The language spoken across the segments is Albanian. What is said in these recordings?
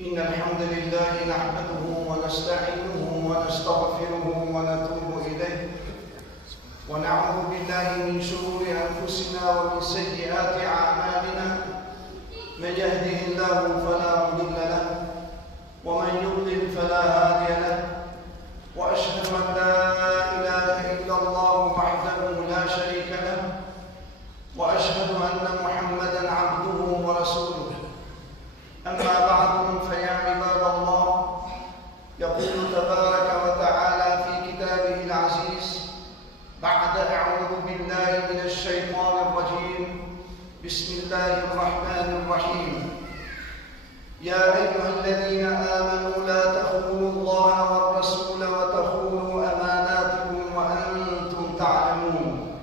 إن الحمد لله نحمده ونستعينه ونستغفره ونتوب إليه ونعوذ بالله من شرور أنفسنا ومن سيئات أعمالنا من يهده الله فلا مضل له ومن يضلل فلا هادي له وأشهد أن لا إله إلا الله وحده لا شريك له وأشهد أن محمدا عبده ورسوله أما بعد فيا عباد الله يقول تبارك وتعالى في كتابه العزيز بعد أعوذ بالله من الشيطان الرجيم بسم الله الرحمن الرحيم يا أيها الذين آمنوا لا تخونوا الله والرسول وتخونوا أماناتكم وأنتم تعلمون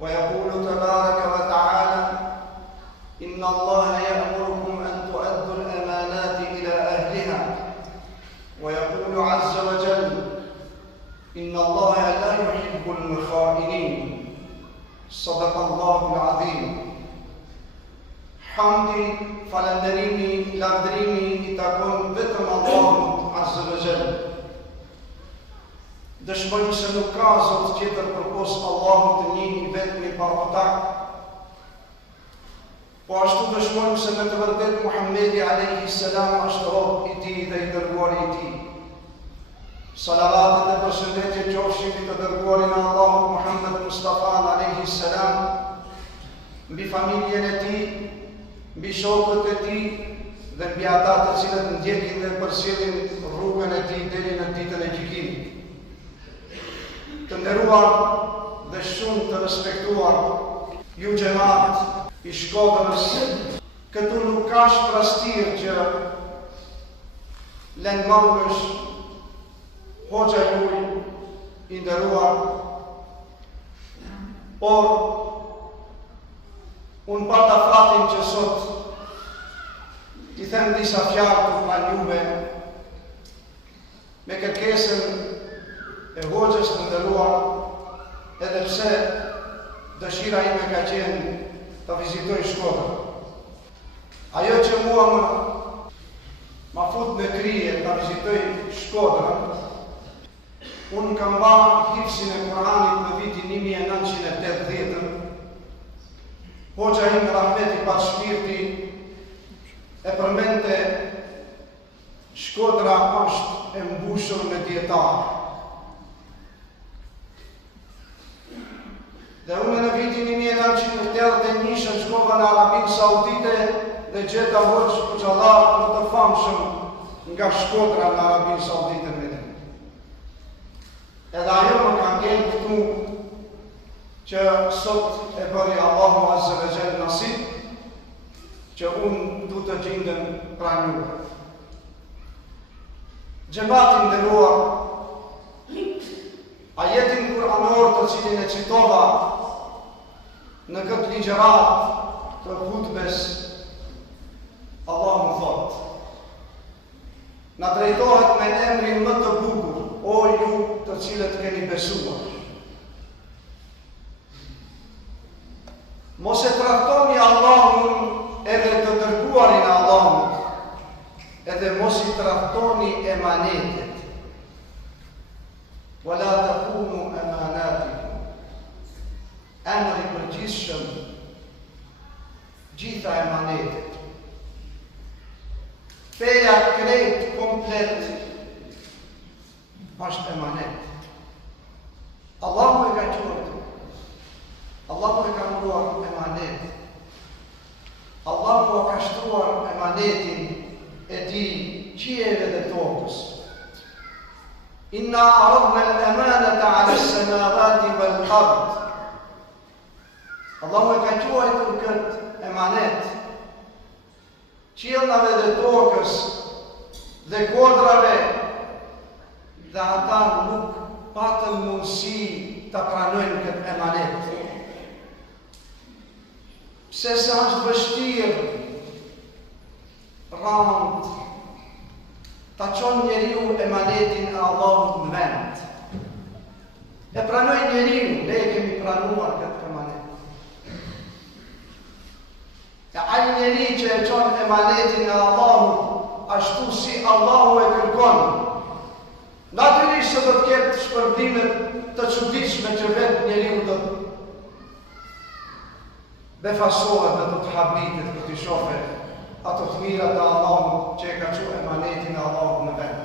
ويقول تبارك وتعالى إن الله يأمركم أن تؤدوا الأمانات إلى أهلها ويقول عز وجل إن الله لا يحب الخائنين صدق الله العظيم حمدي falënderimi, lavdërimi I takon vetëm Allahut Azza wa Jall. Dëshmojmë se nuk ka Zot tjetër përpos Allahut të një I vetmi pa ortak. Po ashtu dëshmojmë se me të vërtet Muhammedi alayhi salam është rob I Tij dhe I dërguari I Tij. Salavatet dhe përshëndetje qofshin mbi të dërguarin e Allahut Muhammed Mustafa alayhi salam, mbi familjen e tij, mbi shokët e tij dhe mbi ata të cilët ndjekin dhe përsërin rrugën e tij deri në ditën e gjykimit. Të nderuar dhe shumë të respektuar ju xhamat I Shkodrës, këtu nuk ka shprastir që lën mangësh hoxha juaj I nderuar, por unë pata fatin që sot I them disa fjalë të pranjuve me kërkesën e hoxhës të nderuar, edhe pse dëshira ime ka qenë të vizitoj Shkodrën. Ajo që mua ma fut në krije të vizitoj Shkodrën, unë kam marrë hifsin e Kuranit në vitin 1980. Hoxha im rahmeti pas shpirti e përmendte Shkodra është e mbushur me dietarë. Dhe unë në vitin 1981 shkova në Arabinë Saudite dhe gjeta hoxh xhallar më të famshëm nga Shkodra në Arabinë Saudite me të. Edhe ajo më ka ngel këtu që sot e bëri Allahu Azza wa Jall nasib që unë du të gjindem pranë juve. Xhamati nderuar, ajetin kuranor të cilin e citova në këtë ligjërat të hutbes, Allah më thot: na drejtohet me emrin më të bukur, o ju të cilët keni besuar. Mos e trahtoni Allahun edhe të dërguarin e Allahut, edhe mos I trahtoni emanetet. Wala takunu amanatikum. Emri përgjithshëm, gjitha emanetet. Feja krejt komplet është emanet. Allahu e ka quajtur. Allahu e ka mëruar emanet. Allahu ka shtruar emanetin e tij qiejve dhe tokës. Inna aradna al-amanata 'ala as-samawati wal-ard. Allahu e ka quajtur këtë emanet qiellave dhe tokës dhe kodrave, dhe ata nuk patën mundësi ta pranojnë këtë emanet. Pse sa është vështirë rand ta çon njeriu emanetin e Allahut në vend. E pranoj njeriu, ne e kemi pranuar këtë emanet. E ai njeri që e çon emanetin e Allahut ashtu si Allahu e kërkon. Natyrisht se do të ketë shpërblimet të çuditshme që vetë njeriu do të befasohet dhe do të habitet për t'i shofe ato të mira të Allahut që e ka qenë emanetin e Allahut në vend.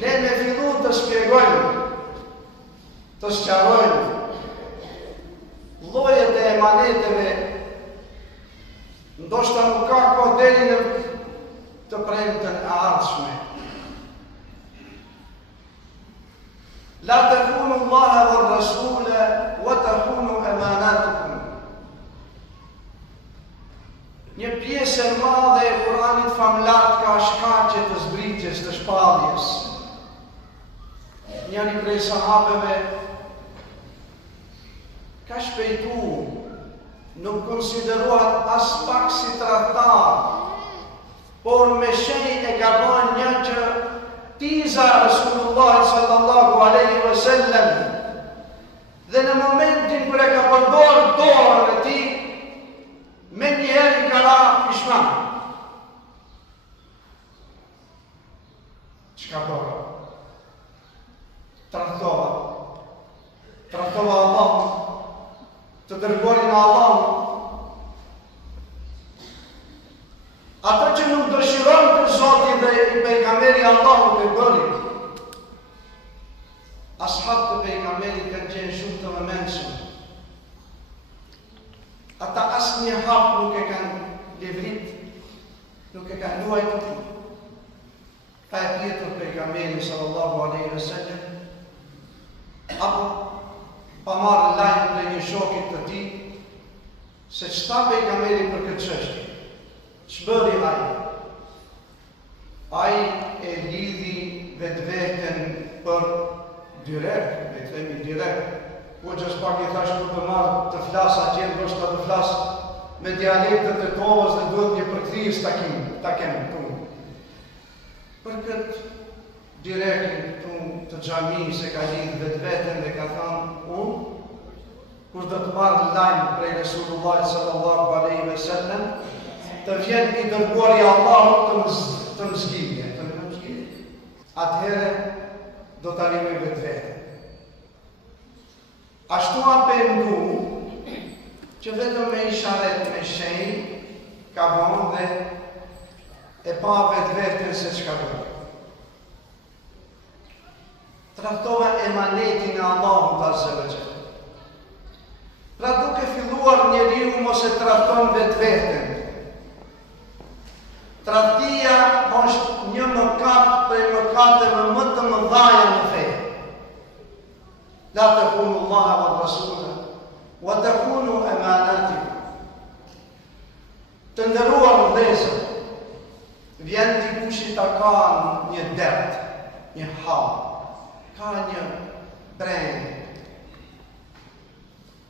Ne me fillu të shpjegojmë, të sqarojmë llojet e emaneteve, ndoshta nuk ka kohë deri në të premten e ardhshme. La takunu Allaha wa rasula wa takunu amanatukum. Një pjesë e madhe e Kuranit famlar ka shkaqe të zbritjes, të shpalljes. Njëri prej sahabeve ka shpejtu, nuk konsiderohet as pak si tradhtar, por me shenjë e ka bën një që tiza Rasulullah sallallahu alaihi wasallam, dhe në momentin kur e ka përdorur dorën e tij, me njëherë i ka ra pishman. Çka bëra? Tradhtova Allah, të dërguarin e Allahut. Ato që nuk dëshiron të Zoti dhe i pejgamberi Allahut e bërin. Ashab të pejgamberit kanë qenë shumë të vëmendshëm. Ata asnjë hap nuk e kanë levrit, nuk e kanë luajtur. Pa e pyetur pejgamberin sallallahu alaihi wasallam, apo pa marrë lajm prej një shokit të tij se ç'tha pejgamberi për këtë çështje. Ç'bëri ai? Ai e lidhi vetveten për direkt, le të themi direkt. Po që s'pak i thash për të marrë të flas atje, ndoshta të flas me dialektet e tovës dhe duhet një përkthyes ta kem këtu. Për këtë direktin këtu të xhamisë se ka lidhë vetveten dhe ka thënë unë, kur do të marrë lajm prej Resulullah sallallahu alaihi wasallam, të vjen i dërguari i Allahut të më zgjidhje, atëherë do ta lëmë vetveten. Ashtu a pendu që vetëm me isharet me shenjë ka vonë dhe e pa vetveten se çka bëj. Trahtova emanetin e Allahut azza wa jalla. Pra duke filluar njeriu mos e trahton vetveten. Tradhtia është një mëkat prej mëkateve më të mëdha në fe. La takunu Allaha wa rasula wa takunu amanatikum. Të nderuar vëllezër, vjen dikush i ta ka një dert, një hall, ka një breng,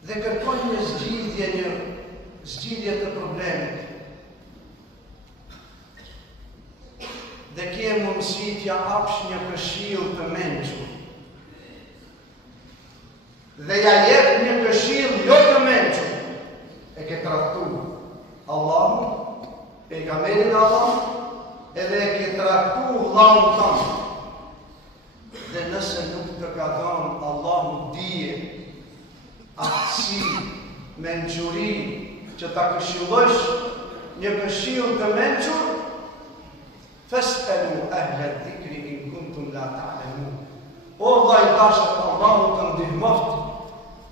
dhe kërkon një zgjidhje të problemit. Dhe ke mundësi t'ja hapsh një këshill të mençur. Dhe ja jep një këshill jo të mençur. E ke tradhtuar Allahun, pejgamberin e Allahut, edhe e ke tradhtuar Allahun tonë. Dhe nëse nuk të ka dhënë Allahu dije, aftësi, mençuri që ta këshillosh një këshill të mençur, fas'alu ahla dhikri in kuntum la ta'lamun. O vllai dashur, Allahu të ndihmoft,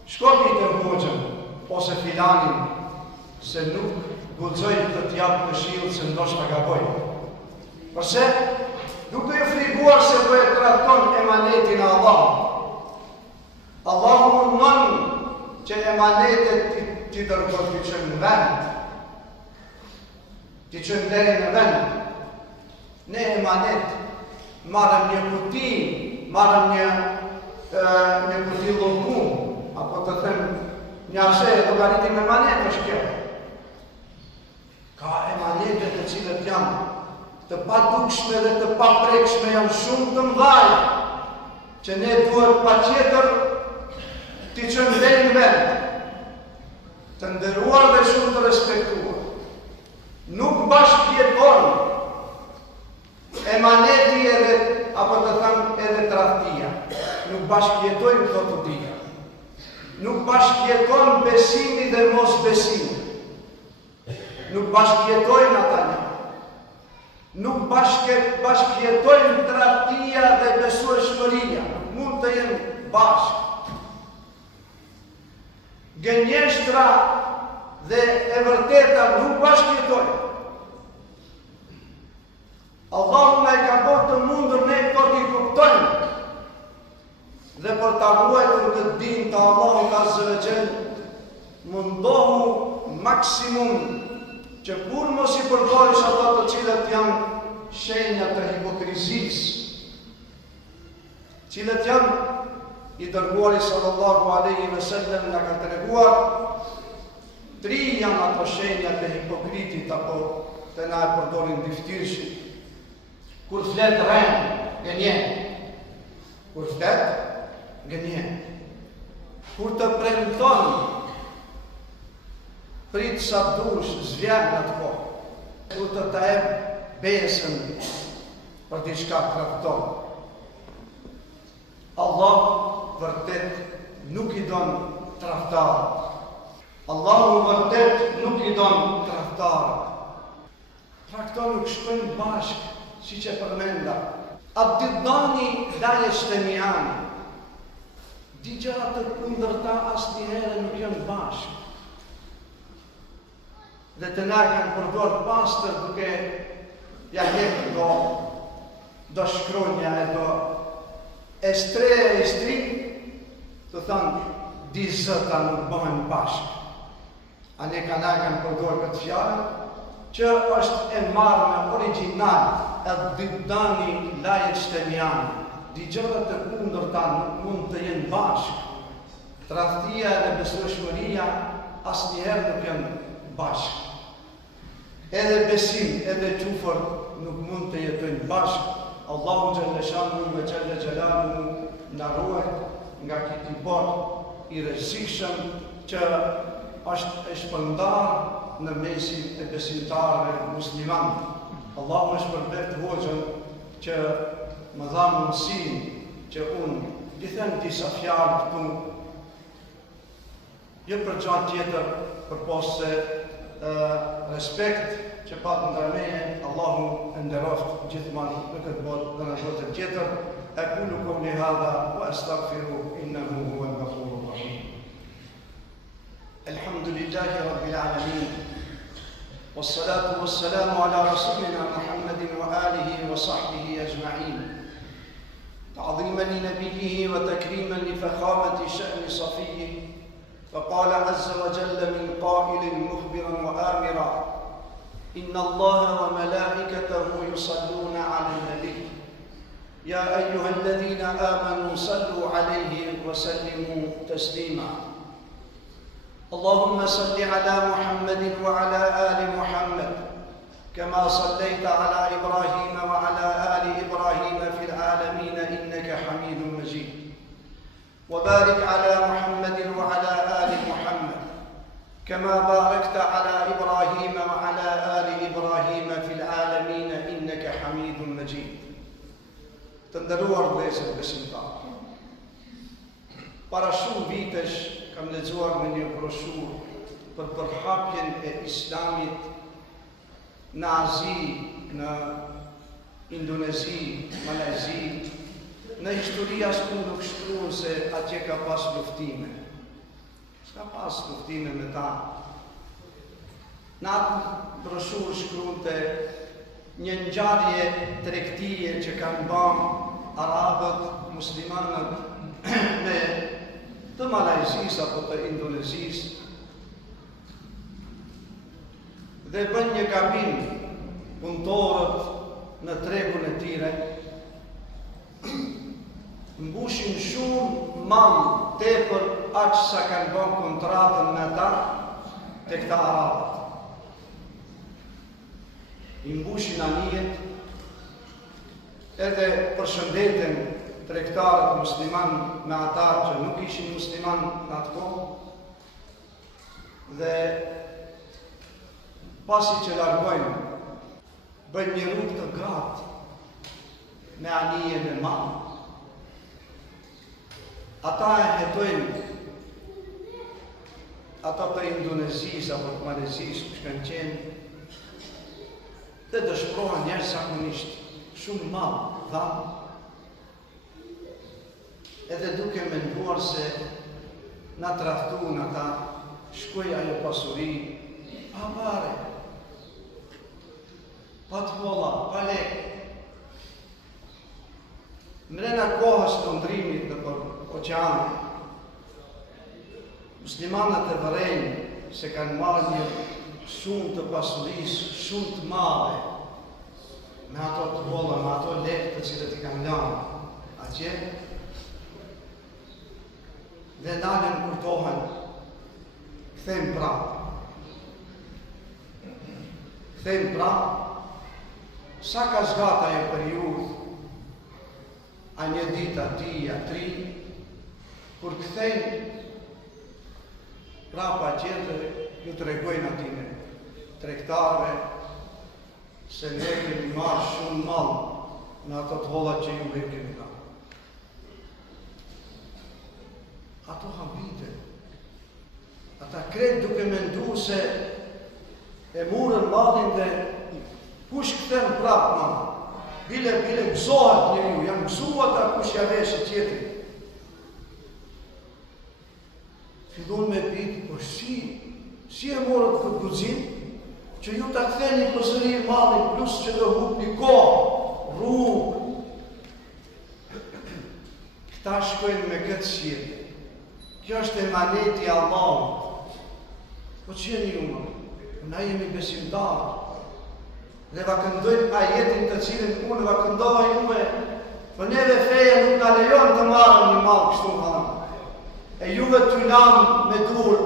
shkopi të hoxhën ose filanin se nuk guxoj të t'jap këshill se ndoshta gaboj. Përse duke ju friguar se po e trahton emanetin e Allahut. Allahu mundon që emanetet t'i dërgoj t'i çojë në vend, t'i çojë deri në vend. Ne emanet marrëm një kuti, marrëm një kuti llokum, apo të them një ashe llogaritim emanet është kjo. Ka emanete të cilët janë të padukshme dhe të paprekshme, janë shumë të mëdha, që ne duhet patjetër t'i çojmë deri në vend, të nderuar dhe shumë të respektuar. Nuk bashkë bashkëjetojnë këto të dhja. Nuk bashkëjetojnë besimi dhe mos besimi. Nuk bashkëjetojnë ata një. Nuk bashkëjetojnë tradhtia dhe besueshmëria. Nuk mund të jenë bashkë. Gënjeshtra dhe e vërteta nuk bashkëjetojnë. Allahu na i ka bërë të mundur ne këto t'i kuptojnë. Dhe për ta ruajtur këtë dinë të Allahut Azza wa Jall, mundohu maksimum që kur mos i përdorish ato të cilët janë shenja të hipokrizisë, cilët janë i dërguari sallallahu alaihi wasallam na ka treguar, 3 janë ato shenja të hipokritit apo të na e përdorin diftirshi. Kur flet rren, gënjen. Kur flet, gënjen. Kur të premton, prit sa dush, zvjan në të kohë. Kur të ta jep besën për diçka tradhton. Allah vërtet nuk i don tradhtarët. Allahu vërtet nuk i don tradhtarët. Pra këto nuk shkojnë bashkë, si që përmenda. Abdiddani la yajtami'an. Di gjëra të kundërta asnjëherë nuk janë bashkë. Dhe të na kanë përdorur pastër duke ja hekë do shkronja e do estri, të thanë, di zëta nuk bëhen bashkë. A ne kanë përdorur këtë fjalë, që është e marrë me original, abdiddani la yajtami'an. Di gjëra të kundërta nuk mund të jenë bashkë. Tradhtia dhe besueshmëria asnjëherë nuk janë bashkë. Edhe besim, edhe qufër nuk mund të jetojnë bashkë. Allahu xhalla shanuhu ve xhalla xhelaluhu na ruaj nga këti bot i rrezikshëm që është e shpërndar në mesin e besimtarëve musliman. Allahu më shpërblet hoxhën që më dha mundësinë që unë i them disa fjalë këtu, jo për gjatë tjetër, përpos se respekt që patë ndër meje, Allahu e nderoft gjithmonë në këtë botë dhe në botën tjetër. Aqulu qawli hadha wa astaghfiru innahu huwal ghafurur rahim. Alhamdulillahi rabbil alamin. والصلاة والسلام على رسولنا محمد وآله وصحبه أجمعين تعظيما لنبيه وتكريما لفخامة شأن صفيه. فقال عز وجل من قائل مخبرا وآمرا إن الله وملائكته يصلون على النبي يا أيها الذين آمنوا صلوا عليه وسلموا تسليما. اللهم صل على محمد وعلى آل محمد كما صليت على إبراهيم وعلى آل إبراهيم في العالمين إنك حميد مجيد. وبارك على محمد وعلى آل محمد كما باركت على إبراهيم وعلى آل إبراهيم في العالمين إنك حميد مجيد. Të nderuar vëllezër besimtarë, para shumë vitesh kam lexuar në një broshurë për përhapjen e Islamit në Azi, në Indonezi, Malezi. Në historia s'ku nuk shkruan se atje ka pas luftime. S'ka pas luftime me ta. Në atë broshurë shkruante një ngjarje tregtie që kanë bërë arabët, muslimanët me të Malezisë apo të Indonezisë, dhe bën një gabim punëtorët në tregun e tyre, mbushin shumë mall tepër aq sa kanë bën kontratën me ata te këta arabët. I mbushin anijet, edhe përshëndeten tregtarët musliman me ata që nuk ishin musliman në atë kohë, dhe pasi që largojnë, bëjnë një rrugë të gatë me anije me malë. ata e hetojnë ata të Indonezisë apo të Malezisë që kanë qenë dhe dëshpërohen njerëz zakonisht shumë madh dhamë, edhe duke menduar se na tradhtuan ata, shkoj ajo pasuri pa pare, pa të holla, pa lekë. Mrena kohës të ndrimit nëpër oqeane, muslimanët e vërejnë se kanë marrë një shumë të pasurisë, shumë të madhe, me ato të holla, me ato lekë të cilët i kanë lanë atje, dhe nalën kurtohen, kthejmë prapë, sa ka zgata ajo periudhë, a një ditë, a di, a tri, kur kthejmë prapa tjetër, ju të regojnë atine tregtarëve se ne kemi marrë shumë mallë në ato të holla që ju kemi marrë. Ato habite, ata kretë duke mendu se e murën madhin dhe kush kthen prapë madhin. Bile gëzohet njeriu, janë gëzuar ata kush ja veshë tjetri. Fillon me pitë, po si e morët këtë guxim, që ju ta ktheni përsëri madhin plus që do hupni kohë, rrugë. Këta shkojnë me këtë sjellje. Kjo është emaneti i Allahut. Po ç'jeni ju më? Na jemi besimtarë. Dhe va këndojmë ajetin të cilin unë va këndova juve, po neve feja nuk na lejon të marrëm një mall kështu hanë. E juve t'ju lanë me dur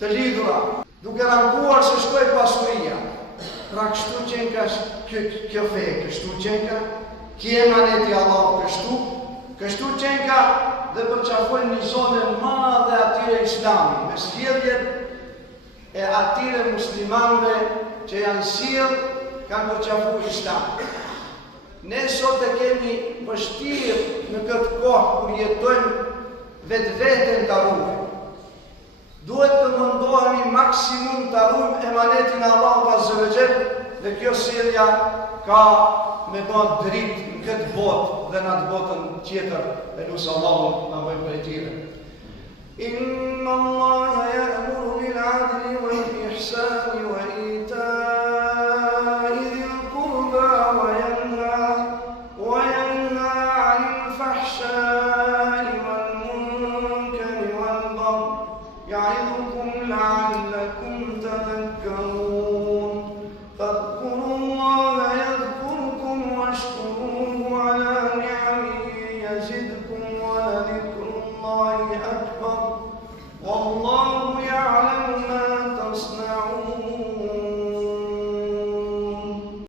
të lidhura, duke ranguar se shkoj pasuria. Pra kështu qenka kjo fe, kështu qenka, ki emaneti Allah kështu qenka dhe përqafojnë një zonë madhe atyre islami, me sjelljet e atyre muslimanve që janë sjellë, kanë përqafu islam. Ne sot e kemi vështirë në këtë kohë kur jetojmë vetveten të arrujmë. Duhet të mundohemi maksimum të arrujmë emanetin Allahu Azza wa Jall, dhe kjo sjellja ka me bërë dritë në këtë botë dhe në atë botën tjetër, e lusë Allahu na bëjë prej tyre. Inna Allaha ya'muru bil 'adli wal ihsani wa ita'i dhil qurba wa yanha 'anil fahsha'i wal munkari wal baghi ya'idukum la'allakum tadhakkarun. Fadhkurullaha yadhkurkum washkuruhu 'ala ni'amihi yazidkum wa la dhikrullahi